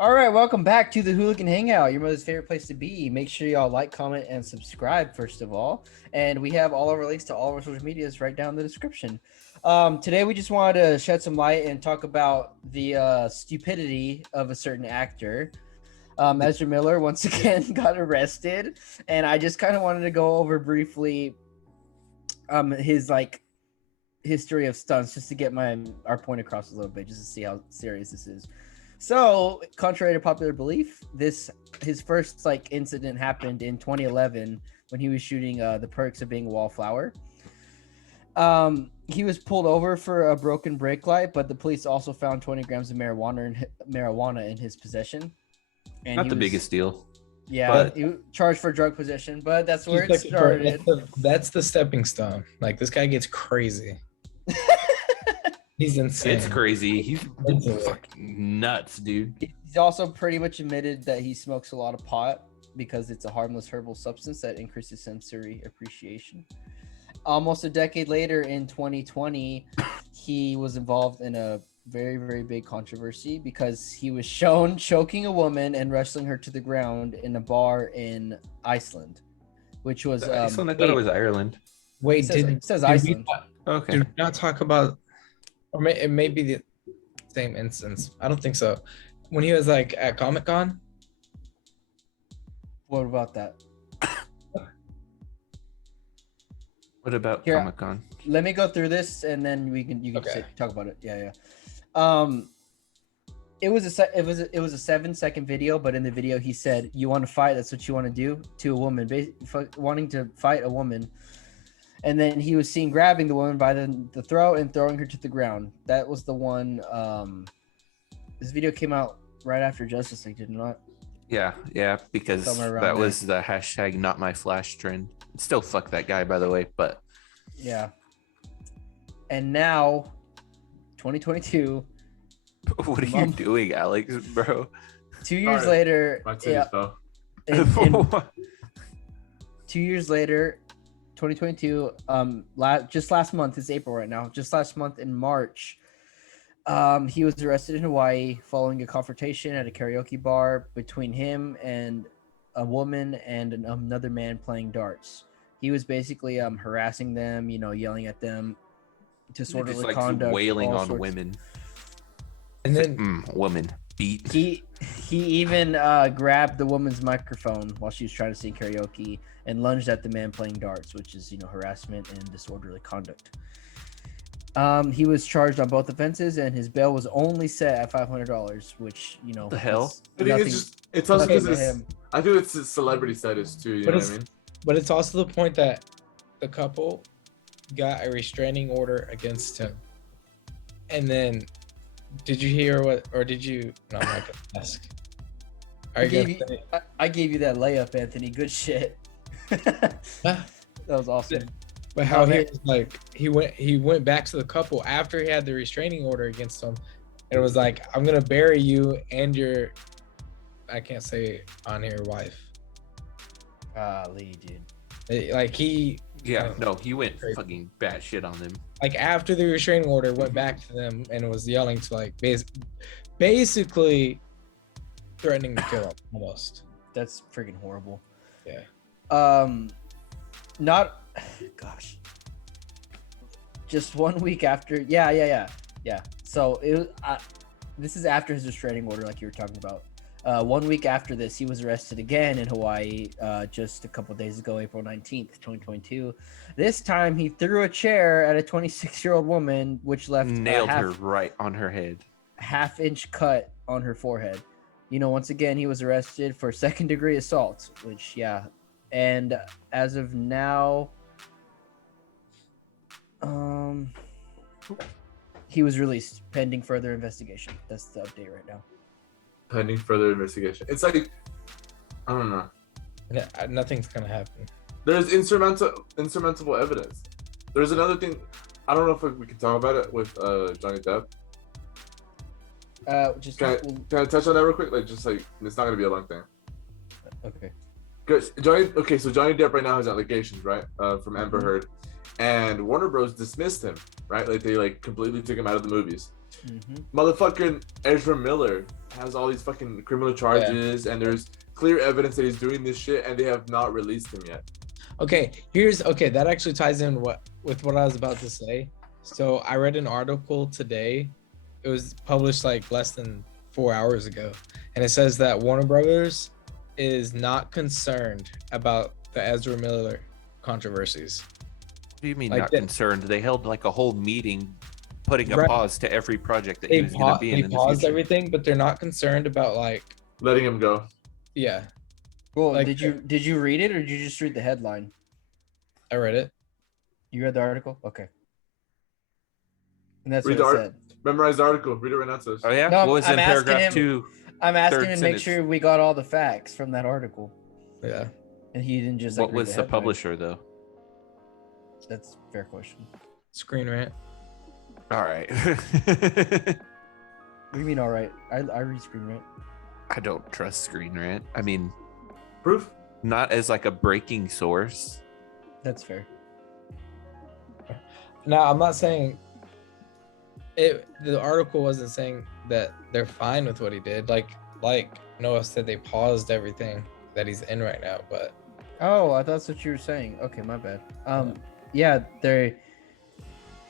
All right, welcome back to the Hooligan Hangout, your mother's favorite place to be. Make sure y'all like, comment, and subscribe, first of all. And we have all of our links to all of our social medias right down in the description. Today, we just wanted to shed some light and talk about the stupidity of a certain actor. Ezra Miller, once again, got arrested. And I just kind of wanted to go over briefly his, history of stunts, just to get our point across a little bit, just to see how serious this is. So, contrary to popular belief, his first incident happened in 2011 when he was shooting The Perks of Being a Wallflower. He was pulled over for a broken brake light, but the police also found 20 grams of marijuana in his possession. And Not the biggest deal. Yeah, but he was charged for drug possession, but that's where it started. That's the stepping stone. Like, this guy gets crazy. He's insane. It's crazy. He's fucking nuts, dude. He's also pretty much admitted that he smokes a lot of pot because it's a harmless herbal substance that increases sensory appreciation. Almost a decade later, in 2020, he was involved in a very, very big controversy because he was shown choking a woman and wrestling her to the ground in a bar in Iceland, which was Iceland. I thought it was Ireland. Wait, it says Iceland. Okay. Did we not talk about, or it may be the same instance. I don't think so. When he was at Comic-Con. What about that? What about Here, Comic-Con? Let me go through this and then you can talk about it. Yeah. It was a 7-second video, but in the video he said, "You want to fight? That's what you want to do," to a woman, wanting to fight a woman. And then he was seen grabbing the woman by the throat and throwing her to the ground. That was the one. This video came out right after Justice League, did it not? Yeah, because that was the hashtag not my flash trend. Still fuck that guy, by the way, but yeah. And now, 2022. What are you doing, Alex, bro? 2 years later. My titties fell. 2 years later. 2022, just last month, it's April right now, just last month in March, he was arrested in Hawaii following a confrontation at a karaoke bar between him and a woman and another man playing darts. He was basically harassing them, yelling at them, disorderly conduct, wailing on women. And then woman beat. He even grabbed the woman's microphone while she was trying to sing karaoke and lunged at the man playing darts, which is harassment and disorderly conduct. He was charged on both offenses, and his bail was only set at $500, which the hell. I think it's also because I think it's his celebrity status too. You know what I mean? But it's also the point that the couple got a restraining order against him, and then. Did you hear what, or did you? No, I'm not gonna ask. I gave you that layup, Anthony. Good shit. That was awesome. But how he went back to the couple after he had the restraining order against him, and it was like, I'm gonna bury you and your, I can't say on here, wife. Golly, dude. He went fucking batshit on them. After the restraining order, went back to them and was yelling to basically threatening to kill him almost. That's freaking horrible. Yeah. Gosh. Just 1 week after. Yeah. So this is after his restraining order, like you were talking about. 1 week after this, he was arrested again in Hawaii just a couple days ago, April 19th, 2022. This time, he threw a chair at a 26-year-old woman, which left her right on her head. Half-inch cut on her forehead. Once again, he was arrested for second-degree assault, which, yeah. And as of now, he was released pending further investigation. That's the update right now. Pending further investigation. It's I don't know. Yeah, nothing's gonna happen. There's insurmountable evidence. There's another thing. I don't know if we can talk about it with Johnny Depp. Can I touch on that real quick? It's not gonna be a long thing. Okay. Good. So Johnny Depp right now has allegations, right, from Amber Heard, and Warner Bros. Dismissed him, right? They completely took him out of the movies. Motherfucking Ezra Miller has all these fucking criminal charges, and there's clear evidence that he's doing this shit, and they have not released him yet. Okay, that actually ties in with what I was about to say. So I read an article today. It was published like less than 4 hours ago, and it says that Warner Brothers is not concerned about the Ezra Miller controversies. What do you mean not concerned? They held like a whole meeting putting a pause to every project that he was going to be in. They paused everything, but they're not concerned about like letting him go. Yeah. Well, like, did you read it or did you just read the headline? I read it. You read the article? Okay. And that's what it said. Memorize the article. Read it right now. It says. Oh yeah. No, what was in paragraph 2? I'm asking him to make sure we got all the facts from that article. Yeah. And he didn't just. What was the publisher though? That's a fair question. Screen Rant. All right. What do you mean, all right? I read Screen Rant. I don't trust Screen Rant. I mean, proof? Not as like a breaking source. That's fair. No, I'm not saying it. The article wasn't saying that they're fine with what he did. Like Noah said, they paused everything that he's in right now. But oh, I thought that's what you were saying. Okay, my bad. Yeah, they're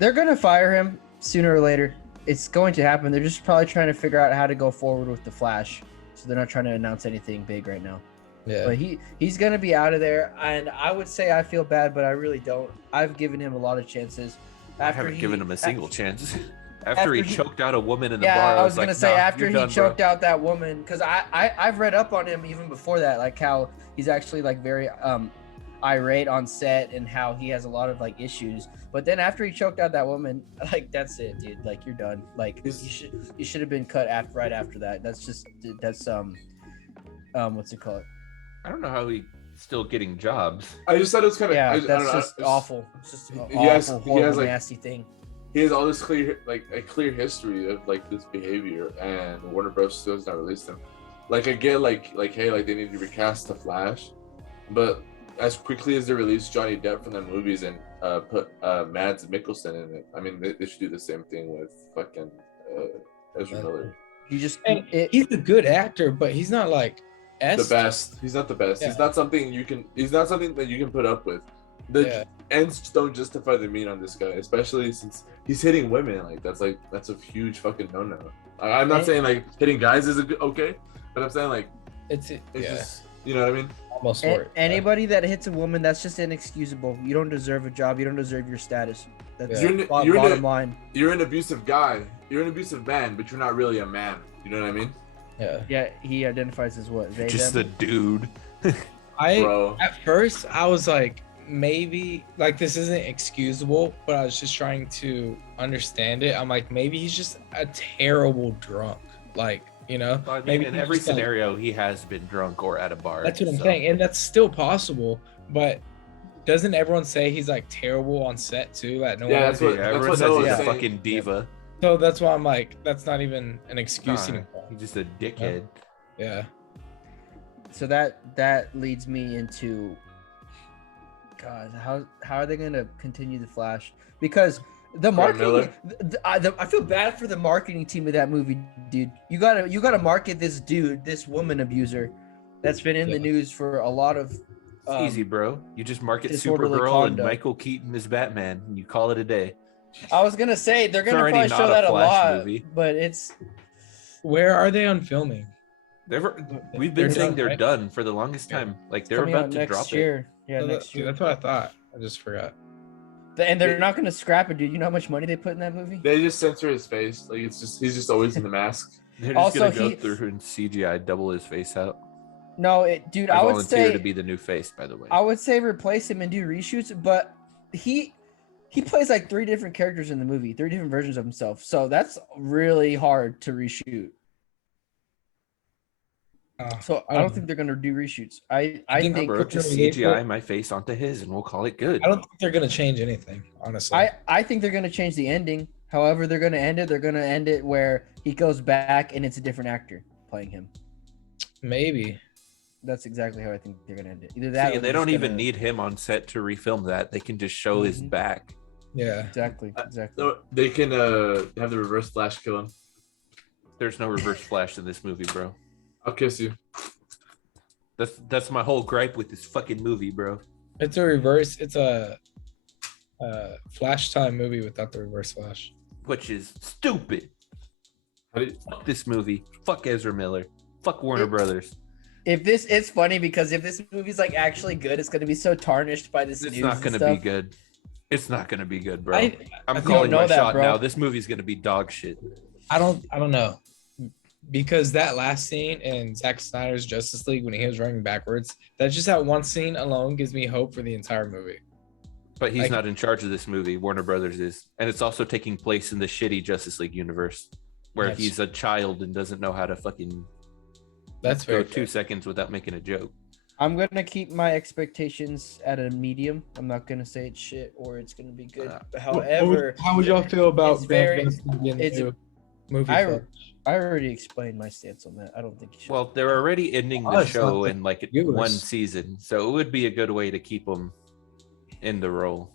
gonna fire him sooner or later. It's going to happen. They're just probably trying to figure out how to go forward with the Flash. So they're not trying to announce anything big right now. Yeah. But he's gonna be out of there, and I would say I feel bad, but I really don't. I've given him a lot of chances. I haven't given him a single chance. After he choked out a woman in the bar, I was gonna like, say nah, after he choked out that woman, because I've read up on him even before that, like how he's actually like very irate on set and how he has a lot of like issues. But then after he choked out that woman, like that's it, dude. Like you're done. Like you should have been cut right after that. That's what's it called? I don't know how he's still getting jobs. I just thought it was kind of that's just awful. It's just an awful, horrible, nasty thing. He has all this clear history of like this behavior, and Warner Bros. Still has not released him. Like I get like hey, like they need to recast the Flash, but as quickly as they release Johnny Depp from the movies and put Mads Mikkelsen in it, I mean they should do the same thing with fucking Ezra Miller. He's a good actor, but he's not like the best. He's not the best. Yeah. He's not something that you can put up with. The ends don't justify the mean on this guy, especially since he's hitting women. Like that's a huge fucking no. I'm not saying like hitting guys is okay, but I'm saying like it's just, you know what I mean. Almost anybody that hits a woman, that's just inexcusable. You don't deserve a job. You don't deserve your status. That's bottom line. You're an abusive guy. You're an abusive man, but you're not really a man. You know what I mean? Yeah. He identifies as what? Just a dude. At first I was like, maybe like this isn't excusable, but I was just trying to understand it. I'm like, maybe he's just a terrible drunk. Like, you know, I mean, maybe in every scenario he has been drunk or at a bar. That's what I'm saying, and that's still possible. But doesn't everyone say he's like terrible on set too? Like everyone says he's a fucking diva. So that's why I'm like, that's not even an excuse anymore. He's just a dickhead. Yeah. So that leads me into, God, how are they gonna continue the Flash? Because the marketing, I feel bad for the marketing team of that movie, dude. You gotta market this dude, this woman abuser, that's been in the news for a lot of. It's easy, bro. You just market Supergirl and Michael Keaton as Batman, and you call it a day. I was gonna say they're gonna probably show that a lot, but it's. Where are they on filming? We've been saying they're done for the longest time. Like they're about to drop it. Yeah, next year. That's what I thought. I just forgot. And they're not gonna scrap it, dude. You know how much money they put in that movie? They just censor his face. Like he's just always in the mask. They're just gonna go through and CGI double his face out. No, dude, I would say to be the new face. By the way, I would say replace him and do reshoots. But he plays like 3 different characters in the movie, 3 different versions of himself. So that's really hard to reshoot. So I don't think they're gonna do reshoots. I think just CGI my face onto his, and we'll call it good. I don't think they're gonna change anything, honestly. I think they're gonna change the ending. However, they're gonna end it where he goes back and it's a different actor playing him. Maybe. That's exactly how I think they're gonna end it. Either that. See, they don't even need him on set to refilm that. They can just show his back. Yeah. Exactly. No, they can have the reverse Flash kill him. There's no reverse Flash in this movie, bro. I'll kiss you. That's my whole gripe with this fucking movie, bro. It's a reverse. It's a Flash time movie without the reverse Flash. Which is stupid. Fuck this movie. Fuck Ezra Miller. Fuck Warner Brothers. It's funny because if this movie's like actually good, it's gonna be so tarnished by this. It's news not and gonna stuff. be good. It's not gonna be good, bro. I'm I calling know my that, shot bro. now. This movie's gonna be dog shit. I don't know, because that last scene in Zack Snyder's Justice League when he was running backwards, just that one scene alone gives me hope for the entire movie. But he's not in charge of this movie. Warner Brothers is, and it's also taking place in the shitty Justice League universe, where he's a child and doesn't know how to fucking. That's go very 2 seconds without making a joke. I'm gonna keep my expectations at a medium. I'm not gonna say it's shit or it's gonna be good. However, how would y'all feel about it's very- movie? I already explained my stance on that. I don't think you should. Well, they're already ending the Oh, it's show not in like viewers. one season, so it would be a good way to keep them in the role.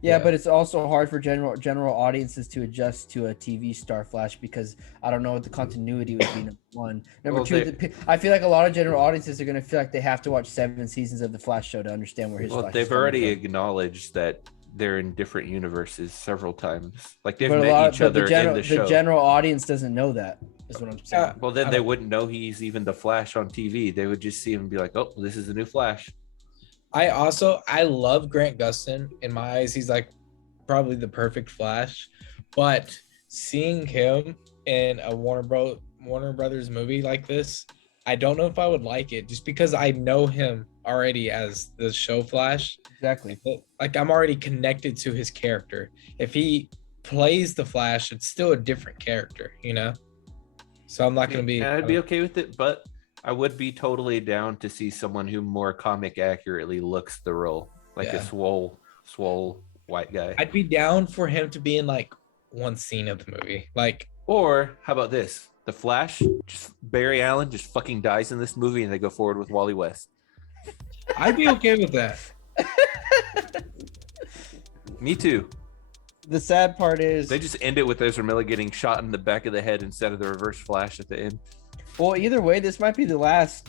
Yeah, but it's also hard for general audiences to adjust to a TV star Flash because I don't know what the continuity would be. Number one, number two, I feel like a lot of general audiences are gonna feel like they have to watch 7 seasons of the Flash show to understand where his. Well, Flash they've is coming already from. acknowledged that they're in different universes several times. Like they've But met each other in the show. The general audience doesn't know that. Is what I'm saying. Well, then they wouldn't know he's even the Flash on TV. They would just see him and be like, "Oh, this is the new Flash." I love Grant Gustin. In my eyes, he's like probably the perfect Flash. But seeing him in a Warner Brothers movie like this, I don't know if I would like it, just because I know him already as the show Flash. Exactly. Like I'm already connected to his character. If he plays the Flash, it's still a different character, you know? So I'm not going to be... I'd be okay with it, but I would be totally down to see someone who more comic accurately looks the role. Like a swole white guy. I'd be down for him to be in like one scene of the movie. Like, or how about this? The Flash, Barry Allen just fucking dies in this movie and they go forward with Wally West. I'd be okay with that. Me too. The sad part is they just end it with Ezra Miller getting shot in the back of the head instead of the reverse Flash at the end. Well, either way, this might be the last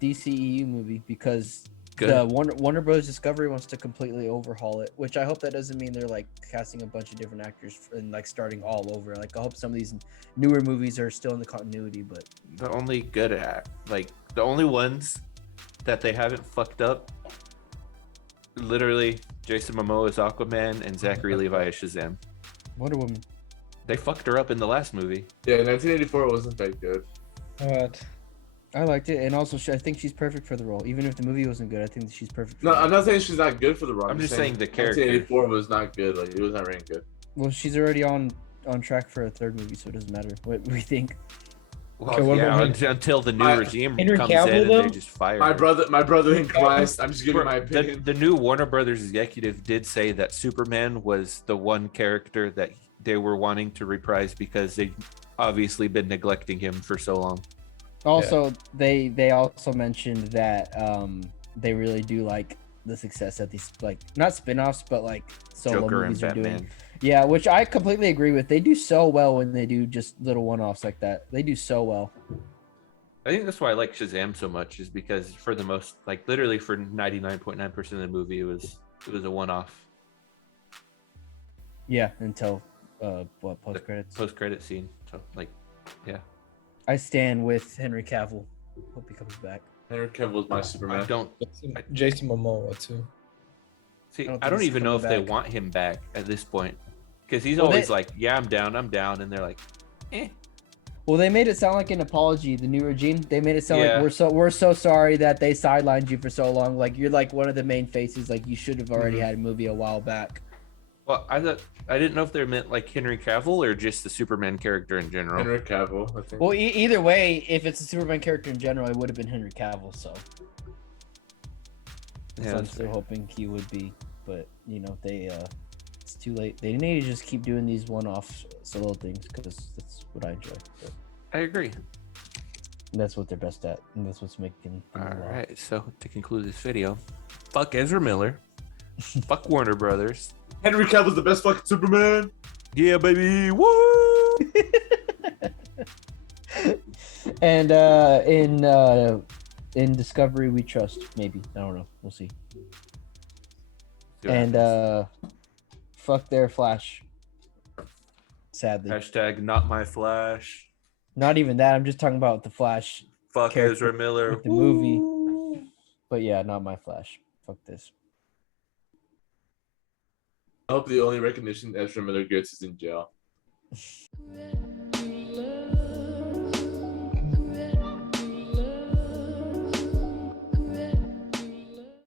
DCEU movie because the Warner Bros. Discovery wants to completely overhaul it, which I hope that doesn't mean they're like casting a bunch of different actors and like starting all over. Like I hope some of these newer movies are still in the continuity, but the only the only ones that they haven't fucked up, literally Jason Momoa is Aquaman and Zachary Levi is Shazam. Wonder Woman. They fucked her up in the last movie. Yeah, 1984 wasn't that good. What? I liked it, and also I think she's perfect for the role. Even if the movie wasn't good, I think she's perfect. No, I'm not saying she's not good for the role. I'm just saying the character. 1984 was not good. Like it was not ranked good. Well, she's already on track for a third movie, so it doesn't matter what we think. Well, Okay, yeah, until the new regime Henry comes Cavill, in though? and they just fire My her. brother in Christ. I'm just giving my The, opinion. the new Warner Brothers executive did say that Superman was the one character that they were wanting to reprise because they've obviously been neglecting him for so long. Also, they also mentioned that they really do like the success that these like not spin-offs but like solo Joker and movies are doing. Batman. Yeah, which I completely agree with. They do so well when they do just little one-offs like that. They do so well. I think that's why I like Shazam so much, is because for the most, like literally for 99.9% of the movie, it was a one-off. Yeah, until post credits. Post-credit scene. So like, yeah. I stand with Henry Cavill. Hope he comes back. Henry Cavill was my Superman. I don't Jason Momoa too. see. I I don't don't think he's even know if coming they back. want him back at this point, because he's Well, always like, "Yeah, I'm down," and they're like, "Eh." Well, they made it sound like an apology. The new regime, they made it sound Yeah. like we're so sorry that they sidelined you for so long. Like you're like one of the main faces. Like you should have already had a movie a while back. Well, I didn't know if they meant like Henry Cavill or just the Superman character in general. Henry Cavill, I think. Well, either way, if it's a Superman character in general, it would have been Henry Cavill. So, Yeah, I'm that's still fair. hoping he would be, but you know they it's too late. They need to just keep doing these one-off solo things because that's what I enjoy. But I agree. that's what they're best at, and that's what's making. them All laugh. right. So to conclude this video, fuck Ezra Miller, Fuck Warner Brothers. Henry Cavill's the best fucking Superman. Yeah, baby. Woo! And in Discovery we trust. Maybe, I don't know. We'll see. And fuck their Flash. Sadly, hashtag not my Flash. not even that. I'm just talking about the Flash Fuck character Ezra Miller. with the movie. But yeah, not my Flash. Fuck this. I hope the only recognition Ezra Miller gets is in jail.